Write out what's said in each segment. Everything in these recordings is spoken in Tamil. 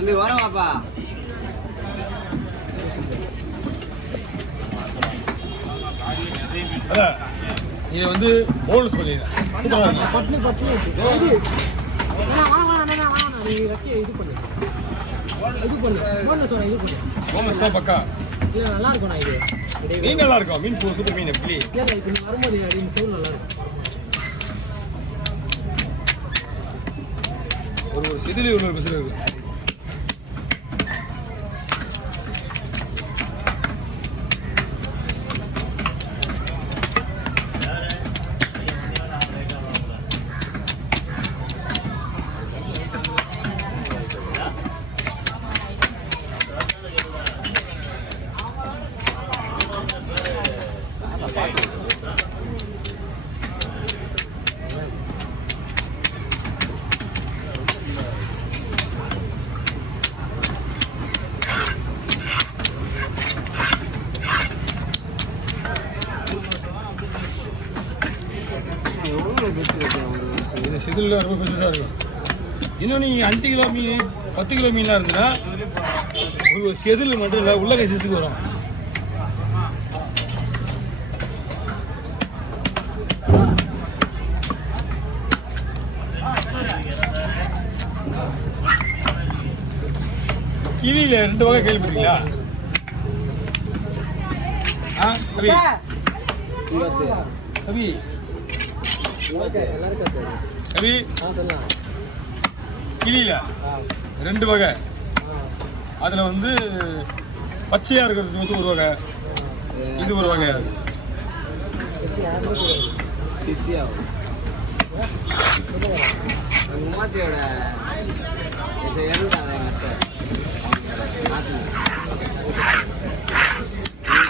தம்பி வரோம் வாப்பா. அதான் இதை வந்து போல்ஸ் பண்ணிடுறேன். பட்லி இது இது பண்ணு போன்லெஸ் இது பண்ணு. போன்லெஸ் தான் பக்கா. இல்லை நல்லா இருக்கும். நான் இது மீன் நல்லா இருக்கும். மீன் சூப்பர் மீன் எப்படி இல்லை இப்போ நீ வரும்போது இந்த சவுண்ட் நல்லா இருக்கும். ஒரு செதில் ஒரு பசங்க இருக்கு. இது செதில் ரொம்ப பெருசாக இருக்கும். இன்னும் நீங்கள் 5 கிலோ மீன் 10 கிலோ மீனாக இருந்ததுன்னா ஒரு செதில் மட்டும் இல்லை உள்ளகை சிசுக்கு வரும். கிளியில் 2 வகை கேள்விப்பட்டீங்களா? கவி கவி கவி கிளியில் 2 வகை. அதில் வந்து பச்சையாக இருக்கிறது வந்து ஒரு வகை, இது ஒரு வகை.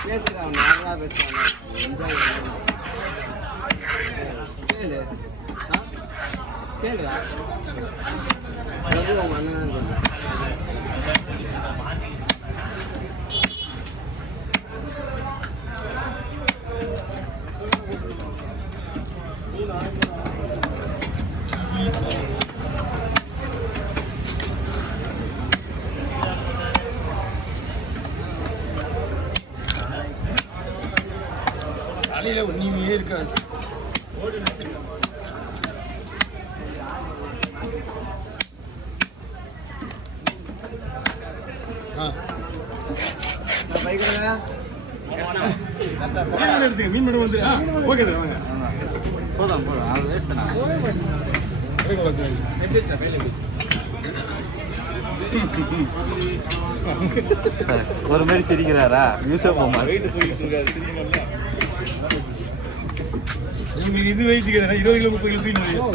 பேசுகிறான் நல்லா பேசுகிறான். கேளு கேளுடா. உங்க அண்ணன் தலையில் ஒன்றுமே இருக்காது. மீன் மட்டும் வந்து ஓகே சார் வாங்க. போதும் அது வேஸ்ட் தான். ஒரு மாதிரி சிரிக்கிறாரா? யூசப் உங்களுக்கு இது வெயிட் கிடையாது. 20 கிலோ 30 கிலோ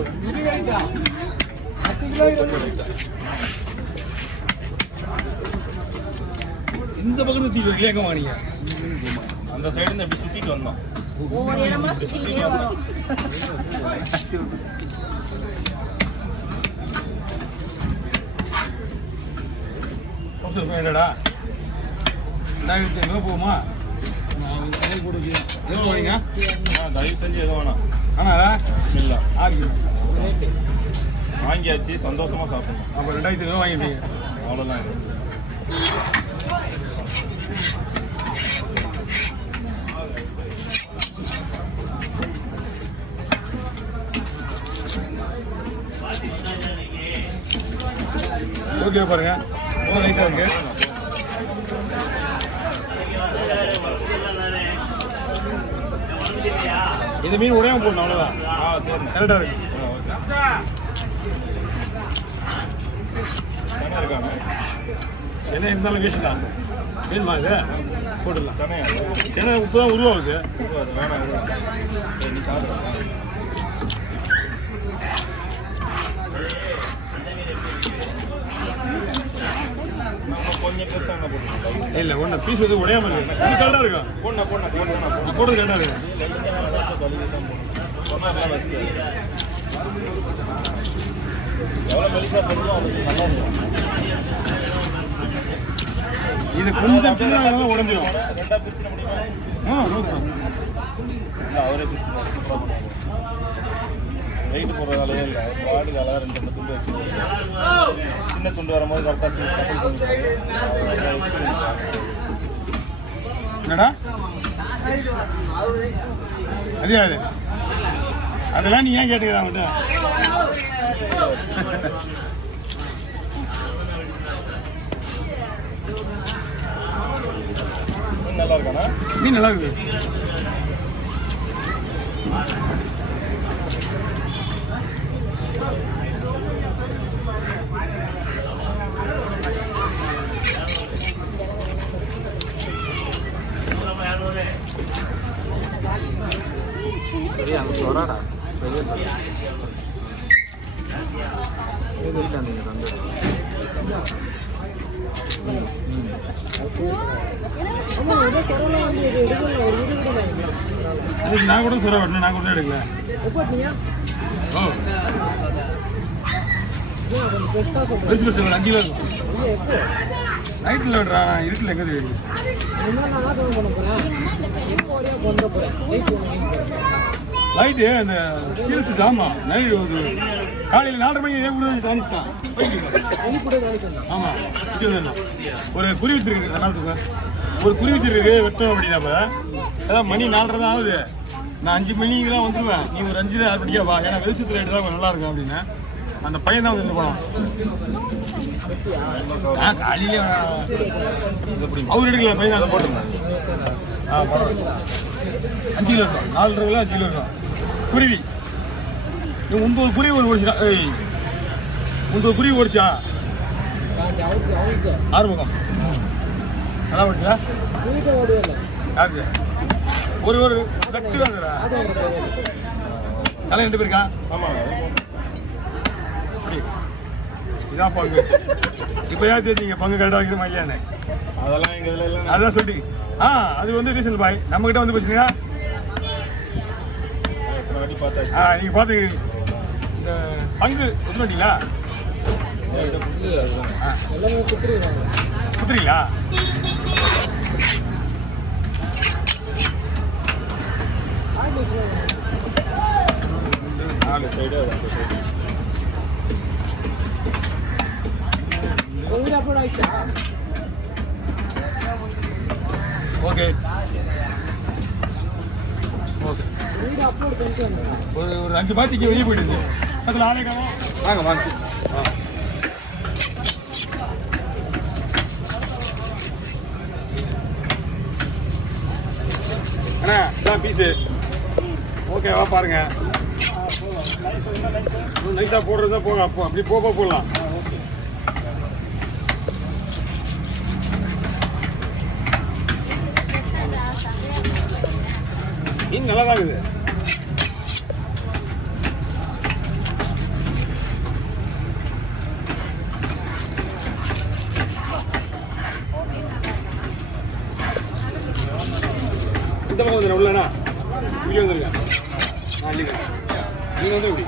இந்த பக்கத்து தீ வைக்கலையாக்க வாங்க. அந்த சைடு இருந்து எப்படி சுத்திட்டு வந்தோம். ஒவ்வொரு இடமா சுத்திட்டே வரோம். என்னடா 2500 போகுமா? எவ்வளோ வாங்க? தயவு செஞ்சு எதுவும் வேணாம். ஆனா இல்லை ஆறு வாங்கியாச்சு, சந்தோஷமா சாப்பிடணும். அப்போ 2500 வாங்கிட்டீங்க. அவ்வளோதான். ஓகே பாருங்க, ரொம்ப நைஸாக இருக்கு. இந்த மீன் உடையாம போடணும், அவ்வளோதான். சரி, கரெக்டாக இருக்கு. இருக்காங்க என்ன இருந்தாலும் வேஸ்ட் தான். வேணுமா இது போட்டுடலாம். சென்னையா? ஏன்னா இப்போ தான் உருவாகுது. வேணாம் நீ சாப்பிடுறா. கொஞ்சம் பெருசாக போட்டுருக்கோம். இல்லை ஒன்று பீஸ் வந்து உடையாம இருக்கு. இது கரெக்டாக இருக்கும். போடுறது கரெக்டாக இருக்கு. எவ்வளோ பெருசாக போடுறோம் அவங்களுக்கு நல்லா இருக்கும். இது கொஞ்சம் சின்ன உடஞ்சிடும். ரெண்டாக பிரிச்சிட முடியுமா? இல்லை அவரே பிரிச்சு வெயிட் போடுறதாலே இல்லை. பாடி அழகாக 2 துண்டு வச்சு சின்ன துண்டு வரும்போது கரெக்டாக என்னடா அது யாரு அதெல்லாம் நீ ஏன் கேட்டுக்கிறா அவன்கிட்ட நல்லா இருக்காண்ணா மீன் நல்லா இருக்கு yang suara dah. Ini kan ini tanda. அதுக்கு நான் கூட சொல்ல வரணும் நான் கூட எடுக்கல ஓ பெருசு பெருசு ஒரு 5 கிலோ இருக்கும் நைட்டில் விடுறா இருட்டில் எங்கே தெரியுது லைட்டு அந்த சீல்ஸ் தாமா நைட்டு ஒரு காலையில் 4:30 மணிக்கு கூட காணிச்சுதான் ஆமாம் ஒரு குருவி திருக்கு நல்லா ஒரு குருவி திருக்கு வெட்டணும் அப்படின்னாப்ப அதான் மணி 4:30 தான் ஆகுது நான் 5 மணிக்கெலாம் வந்துடுவேன் நீ ஒரு 5 6 மணிக்கா வா ஏன்னா வெளிச்சத்தில் ரேட்டு தான் நல்லா இருக்கும் அப்படின்னு அந்த பையன் தான் வந்து போனான் காலையிலே அவர் எடுக்கல பையன் தான் போட்டுருந்தேன் 5 கிலோ இருக்கும் 4.5 கிலோ 5 கிலோ இருக்கும் குருவி நீ உங்கள் குருவி ஒரு ஓடிச்சா ஏய் உங்கள் குருவி ஓடிச்சா ஆறுமுகம் நல்லா ஓடிச்சா யாருக்கு ஒரு கட்டு தாங்கடா கலை 2 பேருக்கா ஆமாம் அப்படி இதான் பங்கு இப்போ ஏன் தெரிஞ்சிங்க பங்கு கரெக்டாக வைக்கிறோமா இல்லையானே அதெல்லாம் எங்கள் இதில் இல்லை அதான் சொல்லிட்டீங்க அது வந்து ரீசன் பாய் நம்மக்கிட்ட வந்து பேசுனீங்கன்னா வாட்டி பார்த்தாச்சு நீங்கள் பார்த்து இந்த சங்கு இது பண்ணிங்களா குத்துறீங்களா நாலு சைடு அந்த சைடு ஓகே ஓகே ஒரு 5 பாத்திக்கு வெளியே போயிட்டு அதில் ஆளே காணும் வாங்க வாங்க அண்ணா இதான் பீஸு ஓகேவா பாருங்க நைஸாக போடுறதா போக அப்போ அப்படி போடலாம் மீன் நல்லா தான் இருக்குது இந்த பக்கம் வந்துடுறேன் உள்ளண்ணா இப்படி வந்துருங்க இல்லைங்க நீங்கள் வந்து இப்படி